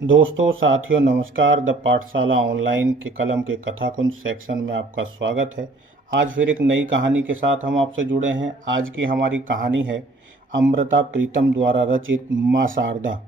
दोस्तों साथियों नमस्कार। द पाठशाला ऑनलाइन के कलम के कथाकुंज सेक्शन में आपका स्वागत है। आज फिर एक नई कहानी के साथ हम आपसे जुड़े हैं। आज की हमारी कहानी है अमृता प्रीतम द्वारा रचित माँ शारदा।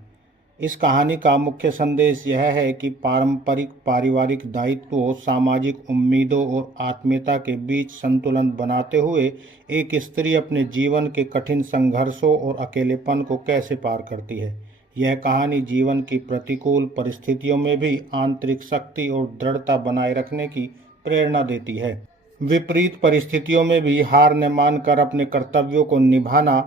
इस कहानी का मुख्य संदेश यह है कि पारंपरिक पारिवारिक दायित्वों, सामाजिक उम्मीदों और आत्मीयता के बीच संतुलन बनाते हुए एक स्त्री अपने जीवन के कठिन संघर्षों और अकेलेपन को कैसे पार करती है। यह कहानी जीवन की प्रतिकूल परिस्थितियों में भी आंतरिक शक्ति और दृढ़ता बनाए रखने की प्रेरणा देती है। विपरीत परिस्थितियों में भी हार न मानकर अपने कर्तव्यों को निभाना,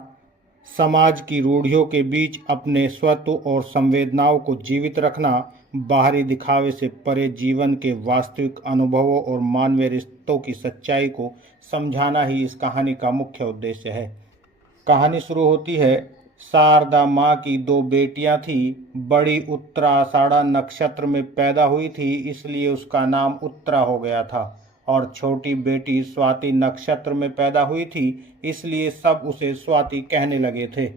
समाज की रूढ़ियों के बीच अपने स्वत्व और संवेदनाओं को जीवित रखना, बाहरी दिखावे से परे जीवन के वास्तविक अनुभवों और मानवीय रिश्तों की सच्चाई को समझाना ही इस कहानी का मुख्य उद्देश्य है। कहानी शुरू होती है। शारदा माँ की दो बेटियां थी। बड़ी उत्तरा आषाढ़ा नक्षत्र में पैदा हुई थी, इसलिए उसका नाम उत्तरा हो गया था, और छोटी बेटी स्वाति नक्षत्र में पैदा हुई थी, इसलिए सब उसे स्वाति कहने लगे थे।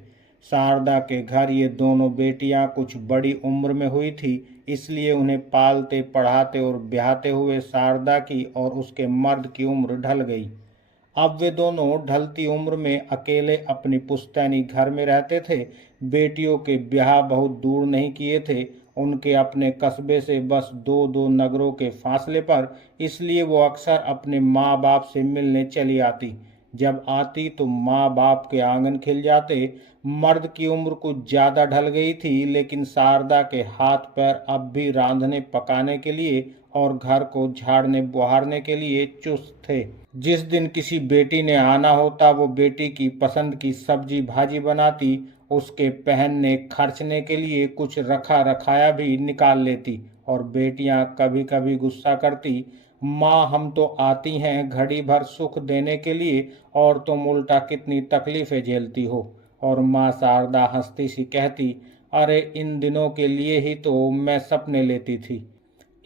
शारदा के घर ये दोनों बेटियां कुछ बड़ी उम्र में हुई थी, इसलिए उन्हें पालते पढ़ाते और ब्याहते हुए शारदा की और उसके मर्द की उम्र ढल गई। अब वे दोनों ढलती उम्र में अकेले अपनी पुश्तैनी घर में रहते थे। बेटियों के ब्याह बहुत दूर नहीं किए थे, उनके अपने कस्बे से बस दो दो नगरों के फासले पर, इसलिए वो अक्सर अपने माँ बाप से मिलने चली आती। जब आती तो माँ बाप के आंगन खिल जाते। मर्द की उम्र कुछ ज़्यादा ढल गई थी, लेकिन शारदा के हाथ पैर अब भी रांधने पकाने के लिए और घर को झाड़ने बुहारने के लिए चुस्त थे। जिस दिन किसी बेटी ने आना होता, वो बेटी की पसंद की सब्जी भाजी बनाती, उसके पहनने खर्चने के लिए कुछ रखा रखाया भी निकाल लेती। और बेटियां कभी कभी गुस्सा करती, माँ हम तो आती हैं घड़ी भर सुख देने के लिए और तुम उल्टा कितनी तकलीफें झेलती हो। और माँ शारदा हंसती सी कहती, अरे इन दिनों के लिए ही तो मैं सपने लेती थी।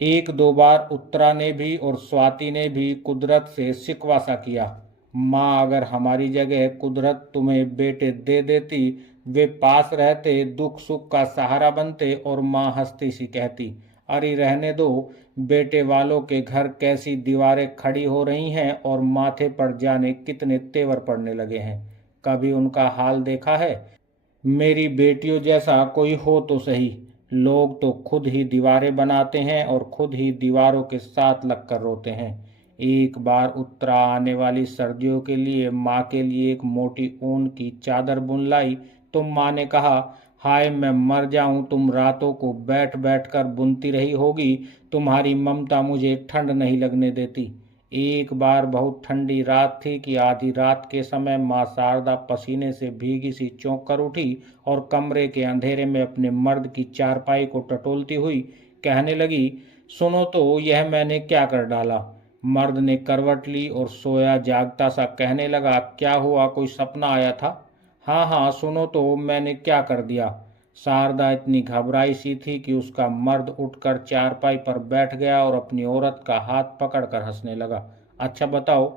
एक दो बार उत्तरा ने भी और स्वाति ने भी कुदरत से शिकवा सा किया, माँ अगर हमारी जगह कुदरत तुम्हें बेटे दे देती, वे पास रहते, दुख सुख का सहारा बनते। और माँ हंसती सी कहती, अरे रहने दो, बेटे वालों के घर कैसी दीवारें खड़ी हो रही हैं और माथे पर जाने कितने तेवर पड़ने लगे हैं। कभी उनका हाल देखा है? मेरी बेटियों जैसा कोई हो तो सही। लोग तो खुद ही दीवारें बनाते हैं और खुद ही दीवारों के साथ लगकर रोते हैं। एक बार उत्तरा आने वाली सर्दियों के लिए माँ के लिए एक मोटी ऊन की चादर बुन लाई, तो माँ ने कहा, हाय मैं मर जाऊं, तुम रातों को बैठ बैठ कर बुनती रही होगी, तुम्हारी ममता मुझे ठंड नहीं लगने देती। एक बार बहुत ठंडी रात थी कि आधी रात के समय माँ शारदा पसीने से भीगी सी चौंक कर उठी और कमरे के अंधेरे में अपने मर्द की चारपाई को टटोलती हुई कहने लगी, सुनो तो यह मैंने क्या कर डाला। मर्द ने करवट ली और सोया जागता सा कहने लगा, क्या हुआ, कोई सपना आया था? हाँ हाँ सुनो तो मैंने क्या कर दिया। शारदा इतनी घबराई सी थी कि उसका मर्द उठकर चारपाई पर बैठ गया और अपनी औरत का हाथ पकड़कर हंसने लगा। अच्छा बताओ।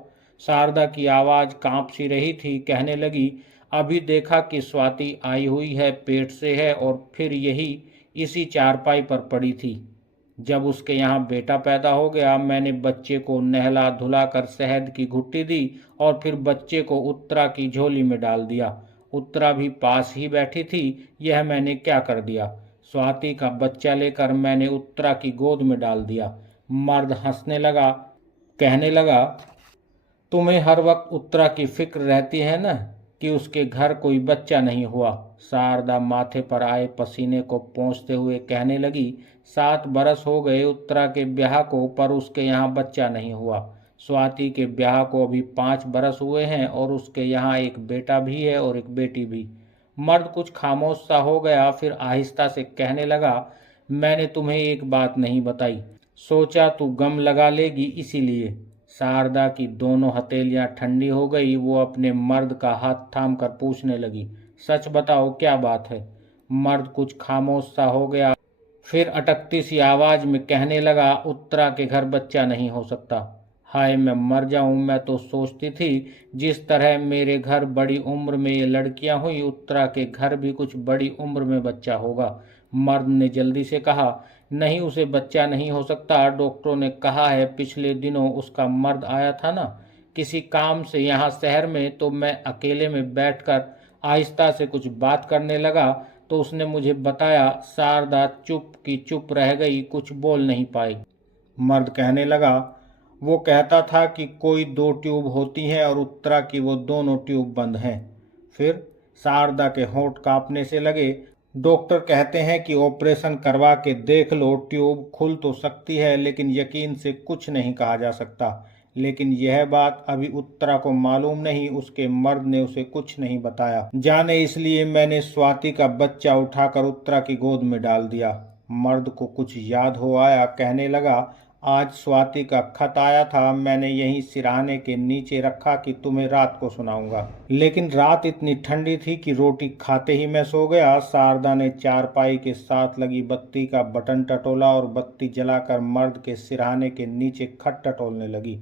शारदा की आवाज़ कांप सी रही थी, कहने लगी, अभी देखा कि स्वाति आई हुई है, पेट से है, और फिर यही इसी चारपाई पर पड़ी थी। जब उसके यहाँ बेटा पैदा हो गया, मैंने बच्चे को नहला धुला कर शहद की घुट्टी दी और फिर बच्चे को उत्तरा की झोली में डाल दिया। उत्तरा भी पास ही बैठी थी। यह मैंने क्या कर दिया। स्वाति का बच्चा लेकर मैंने उत्तरा की गोद में डाल दिया। मर्द हंसने लगा, कहने लगा, तुम्हें हर वक्त उत्तरा की फिक्र रहती है न कि उसके घर कोई बच्चा नहीं हुआ। शारदा माथे पर आए पसीने को पोंछते हुए कहने लगी, 7 बरस हो गए उत्तरा के ब्याह को, पर उसके यहाँ बच्चा नहीं हुआ। स्वाति के ब्याह को अभी 5 बरस हुए हैं और उसके यहाँ एक बेटा भी है और एक बेटी भी। मर्द कुछ खामोश सा हो गया, फिर आहिस्ता से कहने लगा, मैंने तुम्हें एक बात नहीं बताई, सोचा तू गम लगा लेगी इसीलिए। शारदा की दोनों हथेलियां ठंडी हो गई। वो अपने मर्द का हाथ थाम कर पूछने लगी, सच बताओ क्या बात है। मर्द कुछ खामोश सा हो गया, फिर अटकती सी आवाज में कहने लगा, उत्तरा के घर बच्चा नहीं हो सकता। हाय मैं मर जाऊं, मैं तो सोचती थी जिस तरह मेरे घर बड़ी उम्र में ये लड़कियां हुई, उत्तरा के घर भी कुछ बड़ी उम्र में बच्चा होगा। मर्द ने जल्दी से कहा, नहीं, उसे बच्चा नहीं हो सकता। डॉक्टरों ने कहा है। पिछले दिनों उसका मर्द आया था ना किसी काम से यहाँ शहर में, तो मैं अकेले में बैठकर आहिस्ता से कुछ बात करने लगा तो उसने मुझे बताया। शारदा चुप की चुप रह गई, कुछ बोल नहीं पाई। मर्द कहने लगा, वो कहता था कि कोई 2 ट्यूब होती हैं और उत्तरा की वो दोनों ट्यूब बंद हैं। फिर शारदा के होंठ कांपने से लगे। डॉक्टर कहते हैं कि ऑपरेशन करवा के देख लो, ट्यूब खुल तो सकती है लेकिन यकीन से कुछ नहीं कहा जा सकता। लेकिन यह बात अभी उत्तरा को मालूम नहीं, उसके मर्द ने उसे कुछ नहीं बताया। जाने इसलिए मैंने स्वाति का बच्चा उठाकर उत्तरा की गोद में डाल दिया। मर्द को कुछ याद हो आया, कहने लगा, आज स्वाति का खत आया था, मैंने यहीं सिरहाने के नीचे रखा कि तुम्हें रात को सुनाऊंगा। लेकिन रात इतनी ठंडी थी कि रोटी खाते ही मैं सो गया। शारदा ने चारपाई के साथ लगी बत्ती का बटन टटोला और बत्ती जलाकर मर्द के सिरहाने के नीचे खत टटोलने लगी।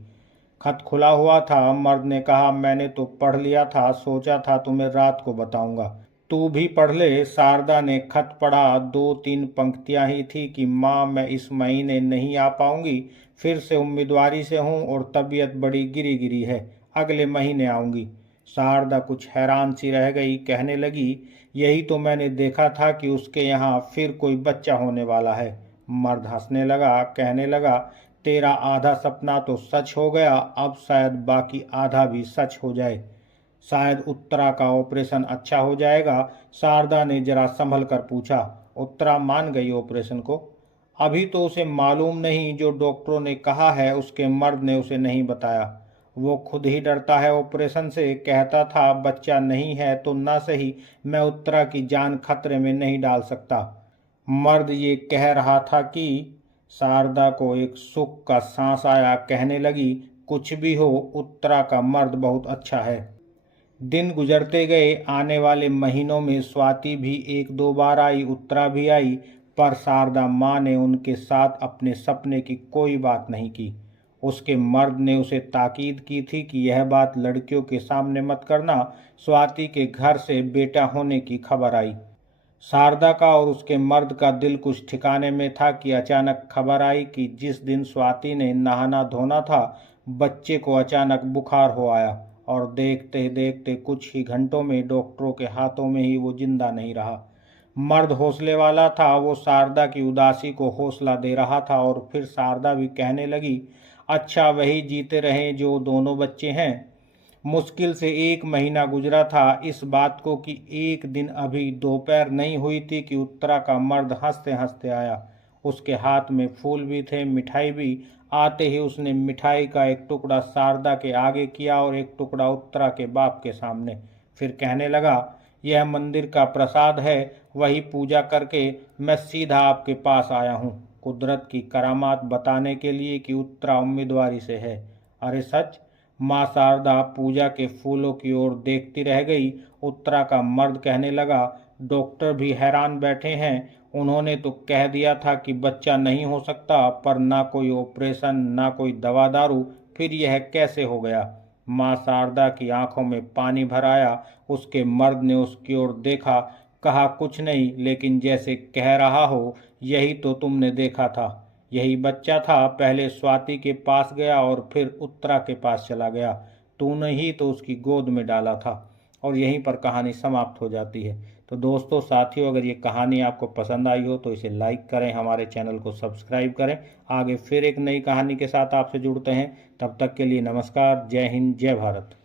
खत खुला हुआ था। मर्द ने कहा, मैंने तो पढ़ लिया था, सोचा था तुम्हें रात को बताऊंगा, तू भी पढ़ ले। शारदा ने खत पढ़ा। 2-3 पंक्तियां ही थी कि माँ, मैं इस महीने नहीं आ पाऊंगी, फिर से उम्मीदवारी से हूँ और तबीयत बड़ी गिरी गिरी है, अगले महीने आऊंगी। शारदा कुछ हैरान सी रह गई, कहने लगी, यही तो मैंने देखा था कि उसके यहाँ फिर कोई बच्चा होने वाला है। मर्द हंसने लगा, कहने लगा, तेरा आधा सपना तो सच हो गया, अब शायद बाकी आधा भी सच हो जाए। शायद उत्तरा का ऑपरेशन अच्छा हो जाएगा। शारदा ने जरा संभल कर पूछा। उत्तरा मान गई ऑपरेशन को? अभी तो उसे मालूम नहीं, जो डॉक्टरों ने कहा है उसके मर्द ने उसे नहीं बताया। वो खुद ही डरता है ऑपरेशन से, कहता था बच्चा नहीं है तो ना सही, मैं उत्तरा की जान खतरे में नहीं डाल सकता। मर्द ये कह रहा था कि शारदा को एक सुख का सांस आया, कहने लगी, कुछ भी हो, उत्तरा का मर्द बहुत अच्छा है। दिन गुजरते गए। आने वाले महीनों में स्वाति भी 1-2 बार आई, उत्तरा भी आई, पर शारदा माँ ने उनके साथ अपने सपने की कोई बात नहीं की। उसके मर्द ने उसे ताकीद की थी कि यह बात लड़कियों के सामने मत करना। स्वाति के घर से बेटा होने की खबर आई। शारदा का और उसके मर्द का दिल कुछ ठिकाने में था कि अचानक खबर आई कि जिस दिन स्वाति ने नहाना धोना था, बच्चे को अचानक बुखार हो आया और देखते देखते कुछ ही घंटों में डॉक्टरों के हाथों में ही वो जिंदा नहीं रहा। मर्द हौसले वाला था, वो शारदा की उदासी को हौसला दे रहा था और फिर शारदा भी कहने लगी, अच्छा वही जीते रहे जो दोनों बच्चे हैं। मुश्किल से 1 महीना गुजरा था इस बात को कि एक दिन अभी दोपहर नहीं हुई थी कि उत्तरा का मर्द हंसते हंसते आया। उसके हाथ में फूल भी थे, मिठाई भी। आते ही उसने मिठाई का एक टुकड़ा शारदा के आगे किया और एक टुकड़ा उत्तरा के बाप के सामने। फिर कहने लगा, यह मंदिर का प्रसाद है, वही पूजा करके मैं सीधा आपके पास आया हूँ, कुदरत की करामात बताने के लिए कि उत्तरा उम्मीदवारी से है। अरे सच? माँ शारदा पूजा के फूलों की ओर देखती रह गई। उत्तरा का मर्द कहने लगा, डॉक्टर भी हैरान बैठे हैं, उन्होंने तो कह दिया था कि बच्चा नहीं हो सकता, पर ना कोई ऑपरेशन ना कोई दवा दारू, फिर यह कैसे हो गया? माँ शारदा की आंखों में पानी भर आया। उसके मर्द ने उसकी ओर देखा, कहा, कुछ नहीं, लेकिन जैसे कह रहा हो, यही तो तुमने देखा था, यही बच्चा था। पहले स्वाति के पास गया और फिर उत्तरा के पास चला गया, तूने ही तो उसकी गोद में डाला था। और यहीं पर कहानी समाप्त हो जाती है। तो दोस्तों, साथियों, अगर ये कहानी आपको पसंद आई हो तो इसे लाइक करें, हमारे चैनल को सब्सक्राइब करें। आगे फिर एक नई कहानी के साथ आपसे जुड़ते हैं। तब तक के लिए नमस्कार, जय हिंद, जय भारत।